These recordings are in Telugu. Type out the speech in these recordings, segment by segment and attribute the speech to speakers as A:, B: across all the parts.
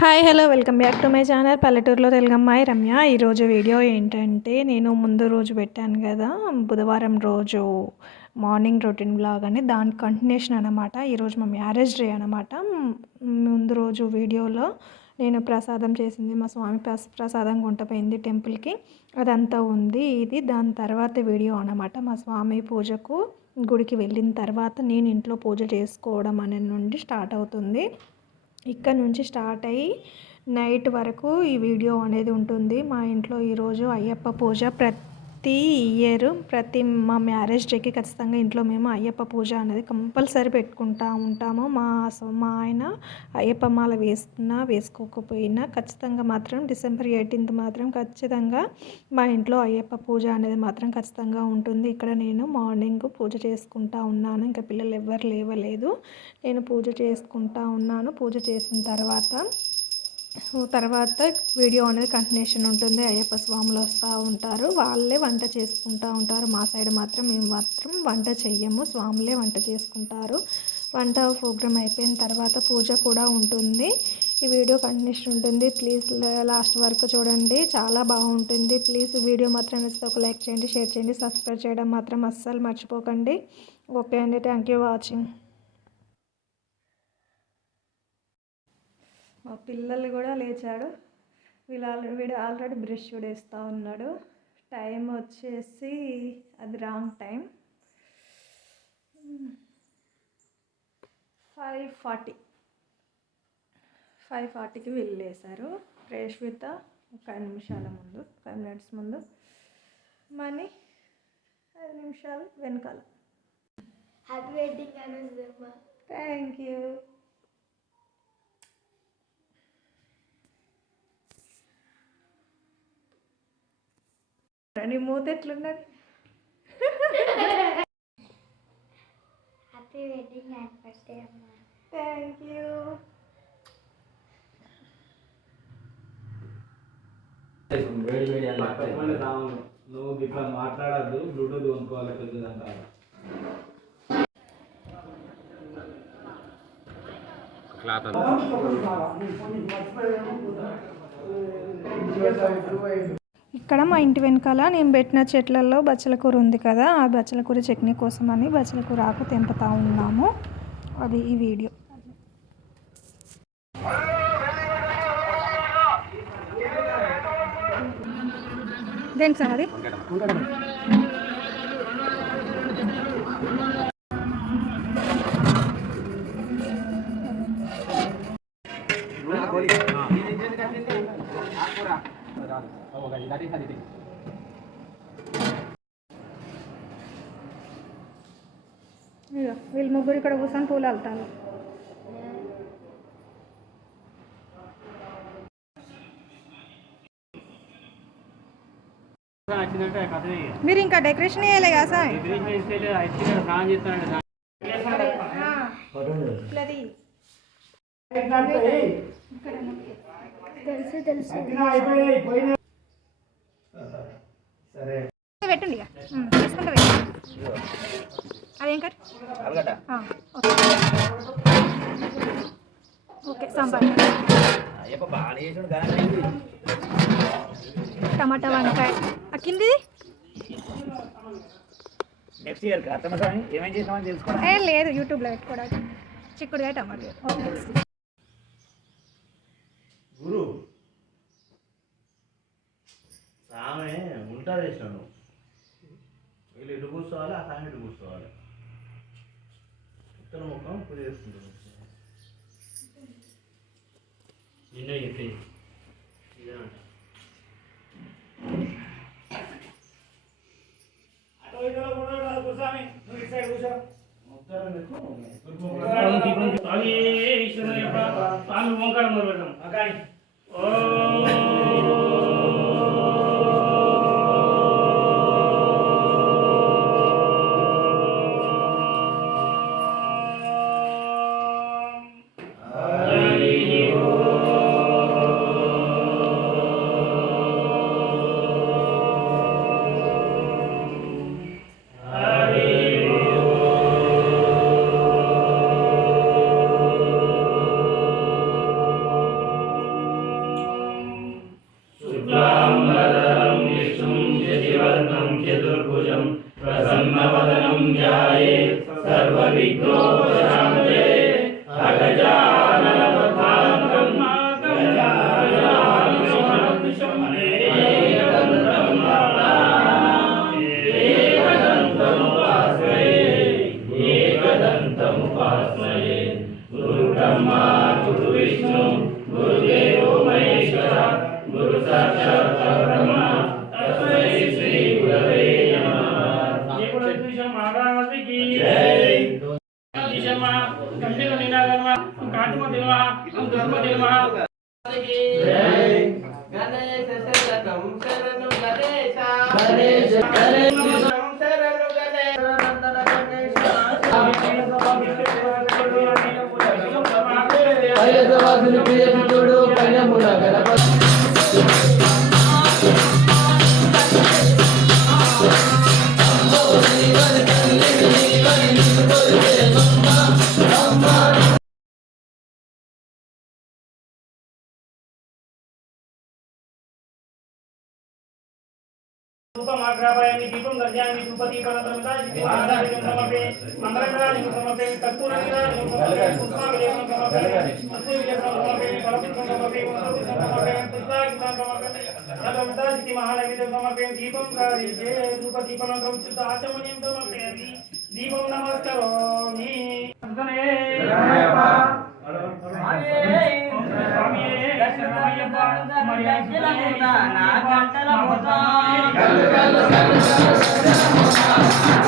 A: Hi hello welcome back to my channel. పల్లెటూరులో తెలుగమ్మాయి రమ్య. ఈరోజు వీడియో ఏంటంటే నేను ముందు రోజు పెట్టాను కదా బుధవారం రోజు మార్నింగ్ రొటీన్ బ్లాగ్ అని. దాని కంటిన్యూషన్ అనమాట ఈరోజు మా మ్యారేజ్ డే అనమాట ముందు రోజు వీడియోలో నేను ప్రసాదం చేసింది. మా స్వామి ప్రసాదం గుంటపోయింది టెంపుల్కి. అదంతా ఉంది ఇది. దాని తర్వాత వీడియో అనమాట మా స్వామి పూజకు గుడికి వెళ్ళిన తర్వాత నేను ఇంట్లో పూజ చేసుకోవడం అనే నుండి స్టార్ట్ అవుతుంది. ఇక్కడ నుంచి స్టార్ట్ అయ్యి నైట్ వరకు ఈ వీడియో అనేది ఉంటుంది. మా ఇంట్లో ఈరోజు అయ్యప్ప పూజ ప్రతి ఇయర్ ప్రతి మా మ్యారేజ్ డేకి ఖచ్చితంగా ఇంట్లో మేము అయ్యప్ప పూజ అనేది కంపల్సరీ పెట్టుకుంటా ఉంటాము. మా మా ఆయన అయ్యప్ప మాల వేసుకున్నా వేసుకోకపోయినా ఖచ్చితంగా మాత్రం డిసెంబర్ ఎయిటీన్త్ మాత్రం ఖచ్చితంగా మా ఇంట్లో అయ్యప్ప పూజ అనేది మాత్రం ఖచ్చితంగా ఉంటుంది. ఇక్కడ నేను మార్నింగ్ పూజ చేసుకుంటా ఉన్నాను. ఇంకా పిల్లలు ఎవ్వరు లేవలేదు. నేను పూజ చేసుకుంటా ఉన్నాను. పూజ చేసిన తర్వాత తర్వాత వీడియో అనేది కంటిన్యూషన్ ఉంటుంది. అయ్యప్ప స్వాములు వస్తూ ఉంటారు. వాళ్ళే వంట చేసుకుంటూ ఉంటారు. మా సైడ్ మాత్రం మేము మాత్రం వంట చెయ్యము. స్వాములే వంట చేసుకుంటారు. వంట ప్రోగ్రామ్ అయిపోయిన తర్వాత పూజ కూడా ఉంటుంది. ఈ వీడియో కంటిన్యూషన్ ఉంటుంది. ప్లీజ్ లాస్ట్ వరకు చూడండి. చాలా బాగుంటుంది. ప్లీజ్ వీడియో మాత్రం నచ్చితే ఒక లైక్ చేయండి షేర్ చేయండి సబ్స్క్రైబ్ చేయడం మాత్రం అస్సలు మర్చిపోకండి. ఓకే అండి. Thank you watching. మా పిల్లలు కూడా లేచాడు వీళ్ళు ఆల్రెడీ వీడు ఆల్రెడీ బ్రష్ కూడా వేస్తూ ఉన్నాడు. టైం వచ్చేసి అది wrong time. Five forty. Five ఫార్టీకి వెళ్ళేశారు ప్రేష్విత ఒక ఐదు నిమిషాల ముందు ఫైవ్ మినిట్స్ ముందు. మనీ ఐదు నిమిషాలు వెనకాల.
B: హ్యాపీ వెడ్డింగ్
A: థ్యాంక్ యూ నీ మూత ఎట్లున్నది?
B: హ్యాపీ వెడ్డింగ్ యానివర్సరీ అమ్మ.
A: థ్యాంక్ యూ
C: వేడి వేడి
D: నువ్వు ఇట్లా మాట్లాడద్దు బ్లూటూత్ కొనుక్కోవాలి పెద్దది అంటారు.
C: క్లాత్
A: ఇక్కడ మా ఇంటి వెనకాల నేను పెట్టిన చెట్లలో బచ్చల కూర ఉంది కదా ఆ బచ్చల కూర చట్నీ కోసం అని బచ్చల కూర ఆకు తెంపుతా ఉన్నాము అది ఈ వీడియో దేనికి సార్ అది ఇదిగో వీళ్ళు ముగ్గురు ఇక్కడ కూర్చొని పూలు వెళ్తాను మీరు ఇంకా డెకరేషన్ వేయలే కదా సార్?
D: స్నానం
B: తెలుసు తెలుసు.
A: పెట్టండి ఇక. తీసుకుంటా అదేం ఆ, ఓకే. సాంబార్. టమాటా వంకాయ. ఆ కింది
D: నెక్స్ట్ ఇయర్ ఏమేం చేసామని తెలుసుకో.
A: ఏ లేదు యూట్యూబ్లో పెట్టుకోవడానికి. చిక్కుడుగా టమాటా. ఓకే.
E: గురు. ఆమె ఉంటా వేసినాను వీళ్ళు ఇటు కూర్చోవాలి ఆ సామె ఇటు కూర్చోవాలి? ఉత్తర ముఖం పూజ చేసుకుంటారు
D: నిన్న చెప్పేది. जाए
E: सर्वविघ्नो
F: ధూపమాగ్రాపయామి దీపం గణపతి ధూపదీపనంతరమిదా జితిమాదారికం సమర్పే మంగళకరాజం సమర్పే కర్పూరనిరాజం సమర్పే పుష్పాభిషేకం సమర్పే అశ్వవిజయం సమర్పే ఫలపుష్పం సమర్పే పుష్పం సమర్పే పుష్పాకితం సమర్పే మహానైవేద్యం సమర్పే దీపం ఆచమనీయం నమస్కరోమి. శరణమయ్యప్ప మరి నా గంటల Thank you.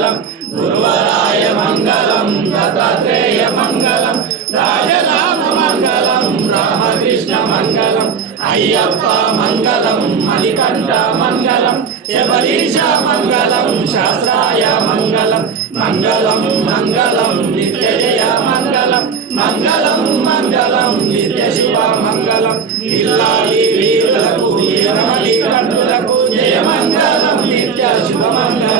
F: మంగళం. గురువరాయ మంగళం దత్తాత్రేయ మంగళం రాజరామ మంగళం రామకృష్ణ మంగళం
G: అయ్యప్ప మంగళం మణికంఠ మంగళం శబరీష మంగళం శాస్త్రాయ మంగళం మంగళం మంగళం నిత్యజయ మంగళం మంగళం మంగళం నిత్య శివ మంగళం ఇల్లాలి వీరులకు జయ మంగళం నిత్య శుభ శుభమంగళం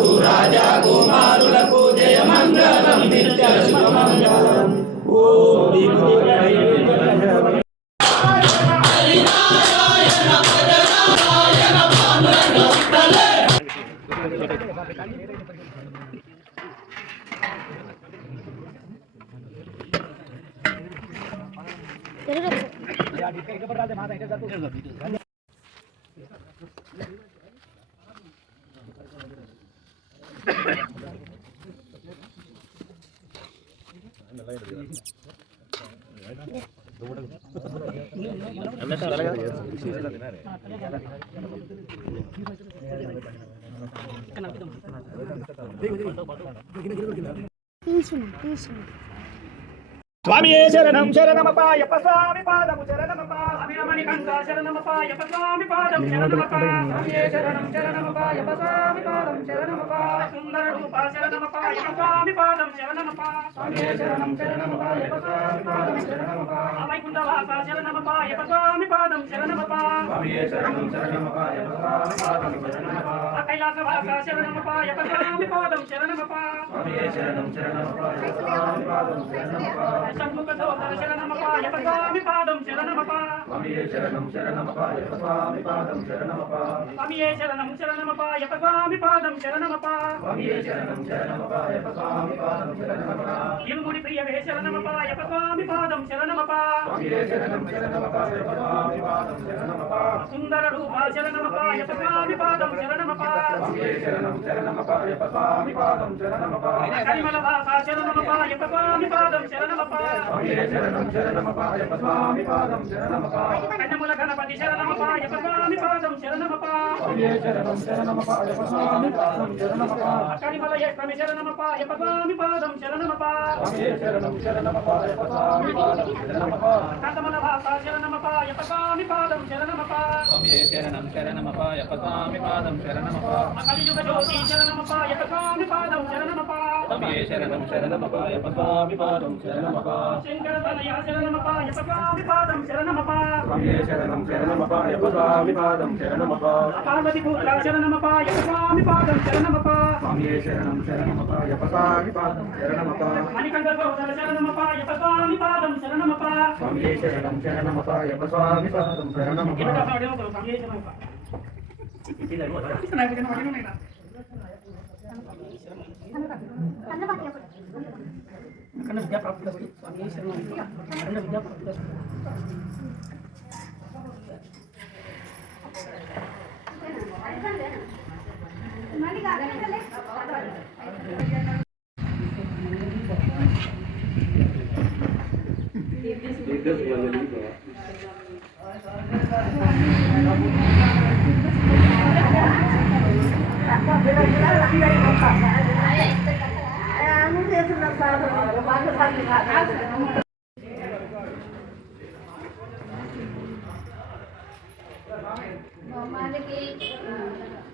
G: రాజులకు రాజా కుమారులకు జయ మంగళం నిత్య శుభ మంగళం ఓం దీప
F: స్వామియే శరణం శరణమపాయప్ప స్వామి పాదము శరణమపా అభిరమణి కంఠ శరణమపాయప్ప స్వామి పాదం శరణమపా స్వామియే శరణం శరణమపాయప్ప స్వామి పాదం శరణమపా సుందర రూప శరణమపాయప్ప స్వామి పాదం శరణమపా స్వామియే శరణం శరణమపాయప్ప స్వామి పాదం శరణమపా వైకుంఠ వాస శరణమపాయప్ప స్వామి పాదం శరణమపా స్వామియే శరణం శరణమపాయప్ప స్వామి పాదం శరణమపా కైలాస వాసవాస శరణమప యపగామి పాదం శరణమప షణ్ముఖ సోదర శరణమప యపగామి పాదం శరణమప. స్వామియే శరణం శరణమప యపగామి పాదం శరణమప ఇరుముడి ప్రియవే పాదం శరణమప సుందర రూప శరణమప పాదం శరణమప కరిమల వాస శరణమప యపగామి పాదం శరణమప కన్నముల గణపతి శరణమప పాదం పాదం
G: శరణం పాదం
F: పాదం
G: శరణం శరణమపాయ పతామి పాదం శరణమపా.
F: శంకర తనయ శరణమప యపగామి పాదం శరణమప.
G: శరణం శరణమపాయ పతామి పాదం శరణమపా.
F: పార్వతి పుత్ర శరణమప యపగామి పాదం శరణమప.
G: స్వామియే శరణం శరణమపాయ పతామి పాదం శరణమపా.
F: మణికంఠ సోదర శరణమప యపగామి పాదం శరణమప
G: స్వామియే శరణం శరణమపాయ పతామి పాదం శరణమపా
F: ఇరవై సాడే ఒక సంయేషణమప నాకు మణికంఠ
H: బొమ్మలకి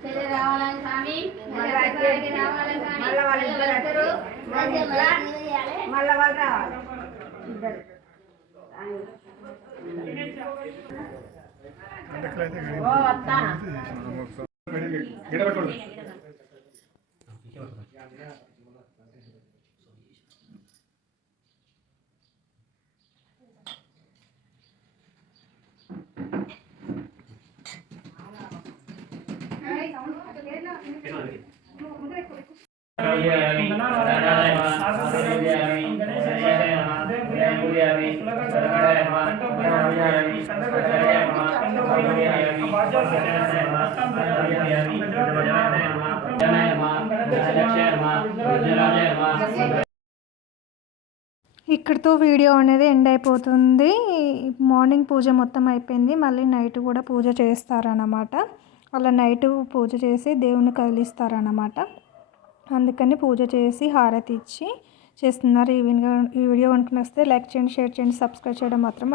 H: చెల్లి రావాలని స్వామి మళ్ళీ రావాలని స్వామి మళ్ళీ
B: వాళ్ళు రావాలి. ఇద్దరు.
H: ఓ వస్తా
A: ఇక్కడితో వీడియో అనేది ఎండ్ అయిపోతుంది. మార్నింగ్ పూజ మొత్తం అయిపోయింది. మళ్ళీ నైట్ కూడా పూజ చేస్తారన్నమాట. అలా నైట్ పూజ చేసి దేవుని కదిలిస్తారన్నమాట. అందుకని పూజ చేసి హారతి ఇచ్చి చేస్తున్నారు. ఈ వీడియో ఈ వీడియో కనుక నచ్చితే లైక్ చేయండి షేర్ చేయండి సబ్స్క్రైబ్ చేయడం మాత్రం